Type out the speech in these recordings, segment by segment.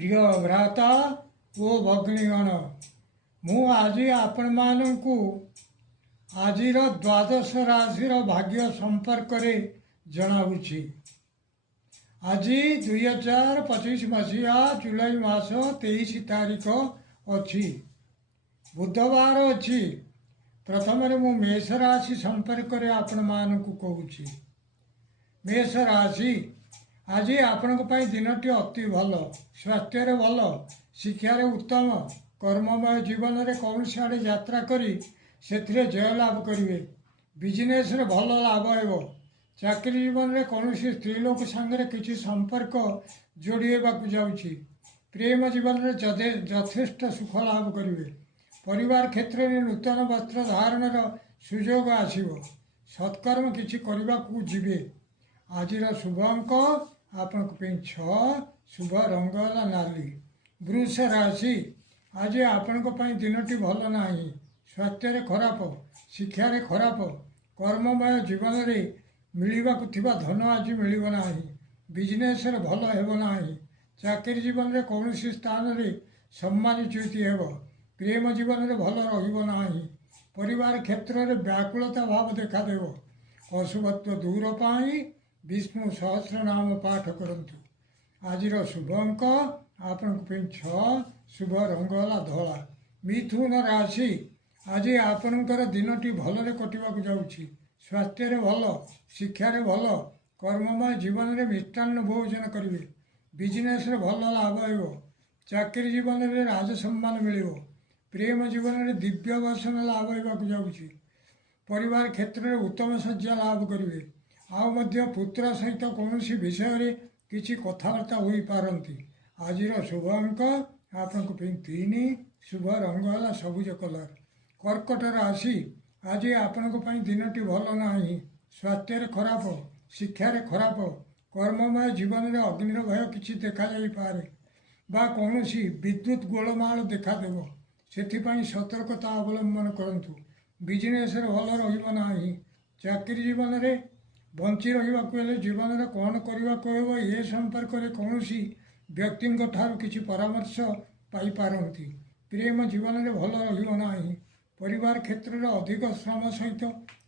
प्रिय भ्राता ओ भगिनीगण मु आज आपण मानू आज द्वादश राशि भाग्य संपर्क जनाऊँगी। आज 2025 मसीहा जुलाई मास 23 तारीख अच्छी बुधवार अच्छी। प्रथम मु मेष राशि संपर्क आपण मानू कहूँ। मेष राशि आज आपण दिनटी अति भल, स्वास्थ्य भल, शिक्षार उत्तम, कर्ममय जीवन में कौन आड़े यात्रा करी से जय लाभ करेंगे। बिजनेस भल लाभ हो। चाकरी जीवन में कौन स्त्रीलोक सांगे किसी संपर्क जोड़ेबा जाऊँगी। प्रेम जीवन में यथेष्ट सुख लाभ करेंगे। परिवार क्षेत्र में नूतन वस्त्र धारण सुजोग आसव। सत्कर्म किसी करने को जीवे। आज शुभ अंक आपण 6, शुभ रंग है नाली। वृष राशि आज आपण दिनटी भल ना, स्वास्थ्य खराब, शिक्षार खराब, कर्ममय जीवन में मिलवाक धन आज मिलना। बिजनेस भल होना। चाकरी जीवन में कौन स्थान में सम्मानित हो। प्रेम जीवन में भल रहा। परिवार क्षेत्र में व्याकुलता भाव देखादेव। अशुभत्व दूर पाई विष्णु सहस्र नाम पाठ करंतु। आज शुभ अंक आपण 6, शुभ रंग है धला। मिथुन राशि आज आपणकर दिनटी भलरे कटिबाक जाउछि। स्वास्थ्य भल, शिक्षार भल, कर्ममय जीवन में मिष्टान्न भोजन करेंगे। बिजनेस भल लाभ हो। चाकरी जीवन में राजसम्मान मिल। प्रेम जीवन में दिव्य वसन लाभ होगा जाउछि। परिवार क्षेत्र में उत्तम सज्जा लाभ करेंगे। आउ पुत्र सहित कौन विषय रे किसी कथबार्ता हो पारती। आज शुभ अंक आपण 3, शुभ रंग है सबुज कलर। कर्कट राशि आज आपण दिनटी भल ना, स्वास्थ्य खराब, शिक्षार खराब, कर्ममय जीवन में अग्नि भय किसी देखा पारे बा कौन विद्युत गोलमाल देखादेव। से सतर्कता अवलंबन करूँ। बिजनेस भल रहा। चाकरी जीवन में बंची रहा जीवन में कौन करने ये संपर्क में कौन व्यक्ति किसी परामर्श पाइपारती। प्रेम जीवन में भल रहा। परिवार क्षेत्र में अधिक श्रम सहित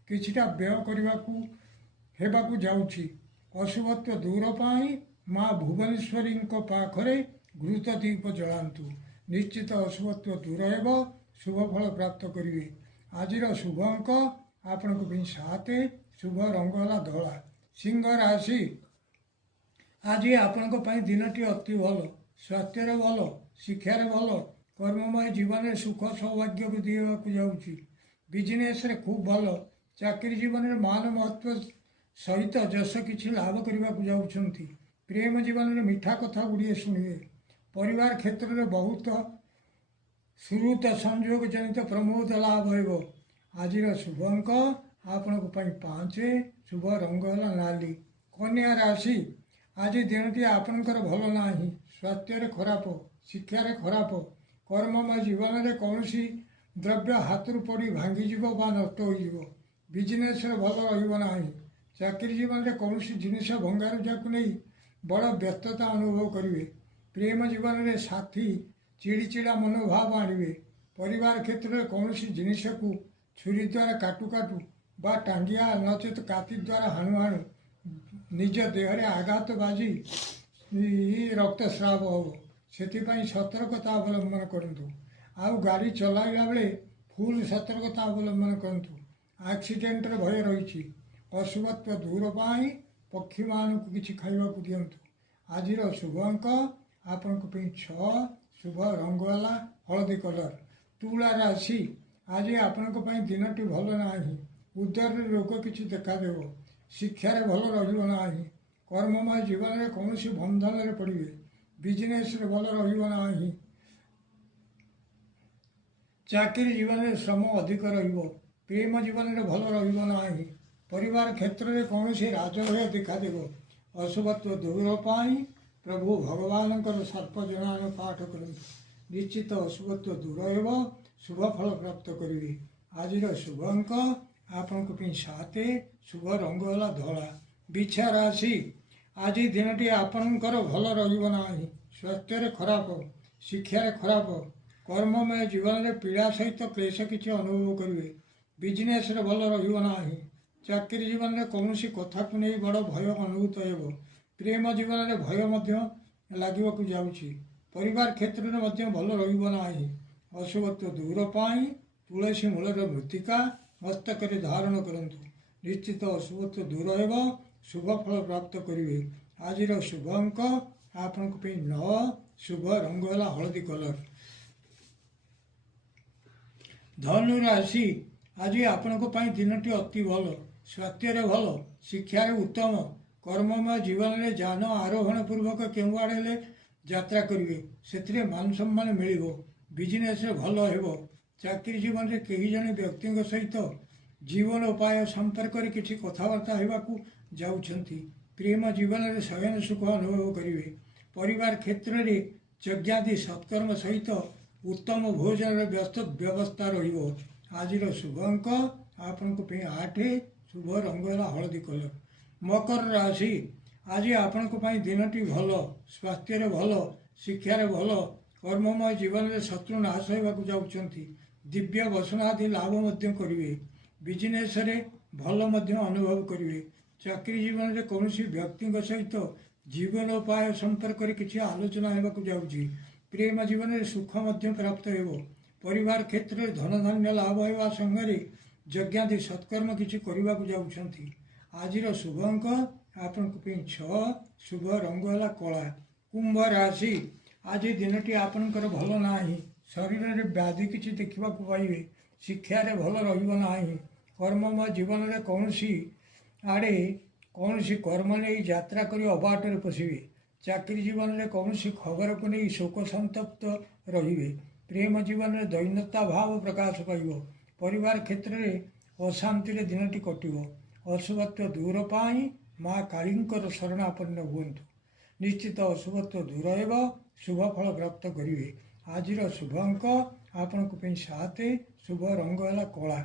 किछिटा व्यय करने को जाऊँगी। अशुभत्व दूर पाई माँ भुवनेश्वरी पाखरे घृत दीप जलांतु। निश्चित अशुभत्व दूर हो। शुभ फल प्राप्त करेंगे। आज शुभ अंक आपण 7, शुभ रंग है धला। सिंह राशि आज आपण दिनटी अति भल, स्वास्थ्य भल, शिक्षार भल, कर्ममय जीवन में सुख सौभाग्य वृद्धि होगा जाऊँगी। बिजनेस खूब भल। चाकरी जीवन में मान महत्व सहित जस किसी लाभ करने को जाऊँगी। प्रेम जीवन में मीठा कथा गुड़िए शुणे। परिवार क्षेत्र में बहुत श्रुत संयोग जनित प्रमोद लाभ हो। आज शुभ अंक आपण 5, शुभ रंग है नाली। कन्या राशि आज दिनटी आपणकर भल ना, स्वास्थ्य खराब, शिक्षार खराब, कर्ममय जीवन में कौन द्रव्य हाथ पड़ी भांगीज नष्ट हो। बिजनेस भल रहा। चाकरी जीवन में कौन जिनिस भंगारुजा को नहीं बड़ व्यस्तता अनुभव करेंगे। प्रेम जीवन में साथी चिड़चिड़ा मनोभाव आणवे। परिवार क्षेत्र में कौन जिनिस को छुरी द्वारा काटू काटू बा टांगिया नचेत काती द्वारा हाणु हाणु निज देहरे आघात बाजी रक्तस्राव हो। से सतर्कता अवलंबन करूँ। आउ गाड़ी चलाइला बेले फुल सतर्कता अवलंबन करूँ। एक्सीडेंट भय रही। अशुभत्व दूर पाई पक्षी मान को किसी खावा को दिंतु। आज शुभ अंक आपण 6, शुभ रंग है हलदी कलर। तुला राशि आज आपण दिनटी भल ना, उदर रोग किसी देखादेव। शिक्षार भल रहा। कर्ममय जीवन में कौन बंधन में पड़े। बिजनेस भल रहा। चाकरी जीवन में श्रम अधिक रहिबो। प्रेम जीवन में भल रहा। परिवार क्षेत्र में कौन राजभय देखादेव। अशुभत्व दूर पाई प्रभु भगवान सर्पजनान पाठ करूँ। निश्चित अशुभत्व दूर हो। शुभ फल प्राप्त करेंगे। आज शुभ अंक आपण 7, शुभ रंग है धला। बिछा राशि आज दिनटी आपणकर भल रहा। ସ୍ୱାସ୍ଥ୍ୟରେ ଖରାପ, ଶିକ୍ଷାରେ ଖରାପ, କର୍ମମୟ ଜୀବନରେ ପୀଡ଼ା ସହିତ କ୍ଲେଶ କିଛି ଅନୁଭବ କରିବେ। ବିଜନେସ୍ରେ ଭଲ ରହିବ ନାହିଁ। ଚାକିରି ଜୀବନରେ କୌଣସି କଥାକୁ ନେଇ ବଡ଼ ଭୟ ଅନୁଭୂତ ହେବ। ପ୍ରେମ ଜୀବନରେ ଭୟ ମଧ୍ୟ ଲାଗିବାକୁ ଯାଉଛି। ପରିବାର କ୍ଷେତ୍ରରେ ମଧ୍ୟ ଭଲ ରହିବ ନାହିଁ। ଅଶୁଭତ୍ୱ ଦୂର ପାଇଁ ତୁଳସୀ ମୂଳର ମୃତ୍ତିକା ମସ୍ତକରେ ଧାରଣ କରନ୍ତୁ। ନିଶ୍ଚିତ ଅଶୁଭତ୍ୱ ଦୂର ହେବ, ଶୁଭ ଫଳ ପ୍ରାପ୍ତ କରିବେ। ଆଜିର ଶୁଭ ଅଙ୍କ ଆପଣଙ୍କ ପାଇଁ 9, ଶୁଭ ରଙ୍ଗ ହେଲା ହଳଦୀ କଲର। ଧନୁ ରାଶି, ଆଜି ଆପଣଙ୍କ ପାଇଁ ଦିନଟି ଅତି ଭଲ। ସ୍ୱାସ୍ଥ୍ୟରେ ଭଲ, ଶିକ୍ଷାରେ ଉତ୍ତମ, କର୍ମମୟ ଜୀବନରେ ଯାନ ଆରୋହଣ ପୂର୍ବକ କେଉଁଆଡ଼େ ହେଲେ ଯାତ୍ରା କରିବେ, ସେଥିରେ ମାନ ସମ୍ମାନ ମିଳିବ। ବିଜନେସ୍ରେ ଭଲ ହେବ। ଚାକିରି ଜୀବନରେ କେହି ଜଣେ ବ୍ୟକ୍ତିଙ୍କ ସହିତ ଜୀବନ ଉପାୟ ସମ୍ପର୍କରେ କିଛି କଥାବାର୍ତ୍ତା ହେବାକୁ ଯାଉଛନ୍ତି। ପ୍ରେମ ଜୀବନରେ ଶୟନ ସୁଖ ଅନୁଭବ କରିବେ। ପରିବାର କ୍ଷେତ୍ରରେ ଯଜ୍ଞାଦି ସତ୍କର୍ମ ସହିତ ଉତ୍ତମ ଭୋଜନର ବ୍ୟବସ୍ଥା ରହିବ। ଆଜିର ଶୁଭ ଅଙ୍କ ଆପଣଙ୍କ ପାଇଁ 8, ଶୁଭ ରଙ୍ଗ ହେଲା ହଳଦୀ କଲର। ମକର ରାଶି, ଆଜି ଆପଣଙ୍କ ପାଇଁ ଦିନଟି ଭଲ। ସ୍ୱାସ୍ଥ୍ୟରେ ଭଲ, ଶିକ୍ଷାରେ ଭଲ, କର୍ମମୟ ଜୀବନରେ ଶତ୍ରୁ ନାଶ ହେବାକୁ ଯାଉଛନ୍ତି। ଦିବ୍ୟ ବସନ ଆଦି ଲାଭ ମଧ୍ୟ କରିବେ। ବିଜନେସ୍ରେ ଭଲ ମଧ୍ୟ ଅନୁଭବ କରିବେ। ଚାକିରି ଜୀବନରେ କୌଣସି ବ୍ୟକ୍ତିଙ୍କ ସହିତ ଜୀବନ ଉପାୟ ସମ୍ପର୍କରେ କିଛି ଆଲୋଚନା ହେବାକୁ ଯାଉଛି। ପ୍ରେମ ଜୀବନରେ ସୁଖ ମଧ୍ୟ ପ୍ରାପ୍ତ ହେବ। ପରିବାର କ୍ଷେତ୍ରରେ ଧନଧାନ୍ୟ ଲାଭ ହେବା ସଙ୍ଗରେ ଯଜ୍ଞାଦି ସତ୍କର୍ମ କିଛି କରିବାକୁ ଯାଉଛନ୍ତି। ଆଜିର ଶୁଭ ଅଙ୍କ ଆପଣଙ୍କ ପାଇଁ 6, ଶୁଭ ରଙ୍ଗ ହେଲା କଳା। କୁମ୍ଭ ରାଶି, ଆଜି ଦିନଟି ଆପଣଙ୍କର ଭଲ ନାହିଁ। ଶରୀରରେ ବ୍ୟାଧି କିଛି ଦେଖିବାକୁ ପାଇବେ। ଶିକ୍ଷାରେ ଭଲ ରହିବ ନାହିଁ। କର୍ମମୟ ଜୀବନରେ କୌଣସି କର୍ମ ନେଇ ଯାତ୍ରା କରି ଅବାଟରେ ପଶିବେ। ଚାକିରି ଜୀବନରେ କୌଣସି ଖବରକୁ ନେଇ ଶୋକ ସନ୍ତପ୍ତ ରହିବେ। ପ୍ରେମ ଜୀବନରେ ଦୈନ୍ୟତା ଭାବ ପ୍ରକାଶ ପାଇବ। ପରିବାର କ୍ଷେତ୍ରରେ ଅଶାନ୍ତିରେ ଦିନଟି କଟିବ। ଅଶୁଭତ୍ୱ ଦୂର ପାଇଁ ମା କାଳୀଙ୍କର ଶରଣାପନ୍ନ ହୁଅନ୍ତୁ। ନିଶ୍ଚିତ ଅଶୁଭତ୍ୱ ଦୂର ହେବ, ଶୁଭ ଫଳ ପ୍ରାପ୍ତ କରିବେ। ଆଜିର ଶୁଭ ଅଙ୍କ ଆପଣଙ୍କ ପାଇଁ 7, ଶୁଭ ରଙ୍ଗ ହେଲା କଳା।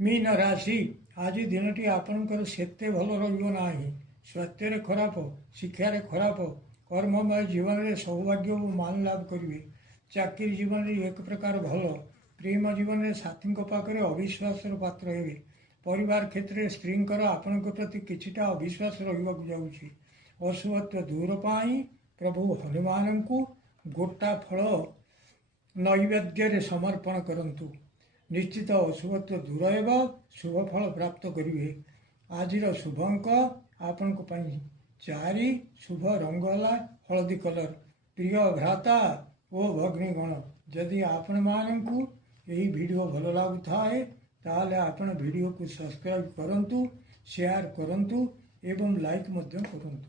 ମୀନ ରାଶି, ଆଜି ଦିନଟି ଆପଣଙ୍କର ସେତେ ଭଲ ରହିବ ନାହିଁ। ସ୍ୱାସ୍ଥ୍ୟରେ ଖରାପ, ଶିକ୍ଷାରେ ଖରାପ, କର୍ମମୟ ଜୀବନରେ ସୌଭାଗ୍ୟ ଓ ମାନ ଲାଭ କରିବେ। ଚାକିରି ଜୀବନରେ ଏକ ପ୍ରକାର ଭଲ। ପ୍ରେମ ଜୀବନରେ ସାଥୀଙ୍କ ପାଖରେ ଅବିଶ୍ୱାସର ପାତ୍ର ହେବେ। ପରିବାର କ୍ଷେତ୍ରରେ ସ୍ତ୍ରୀଙ୍କର ଆପଣଙ୍କ ପ୍ରତି କିଛିଟା ଅବିଶ୍ୱାସ ରହିବାକୁ ଯାଉଛି। ଅଶୁଭତ୍ୱ ଦୂର ପାଇଁ ପ୍ରଭୁ ହନୁମାନଙ୍କୁ ଗୋଟା ଫଳ ନୈବେଦ୍ୟରେ ସମର୍ପଣ କରନ୍ତୁ। ନିଶ୍ଚିତ ଅଶୁଭତ୍ୱ ଦୂର ହେବ, ଶୁଭ ଫଳ ପ୍ରାପ୍ତ କରିବେ। ଆଜିର ଶୁଭ ଅଙ୍କ ଆପଣଙ୍କ ପାଇଁ 4, ଶୁଭ ରଙ୍ଗ ହେଲା ହଳଦୀ କଲର। ପ୍ରିୟ ଭ୍ରାତା ଓ ଭଗ୍ନୀଗଣ, ଯଦି ଆପଣମାନଙ୍କୁ ଏହି ଭିଡ଼ିଓ ଭଲ ଲାଗୁଥାଏ ତାହେଲେ ଆପଣ ଭିଡ଼ିଓକୁ ସବସ୍କ୍ରାଇବ୍ କରନ୍ତୁ, ସେୟାର କରନ୍ତୁ ଏବଂ ଲାଇକ୍ ମଧ୍ୟ କରନ୍ତୁ।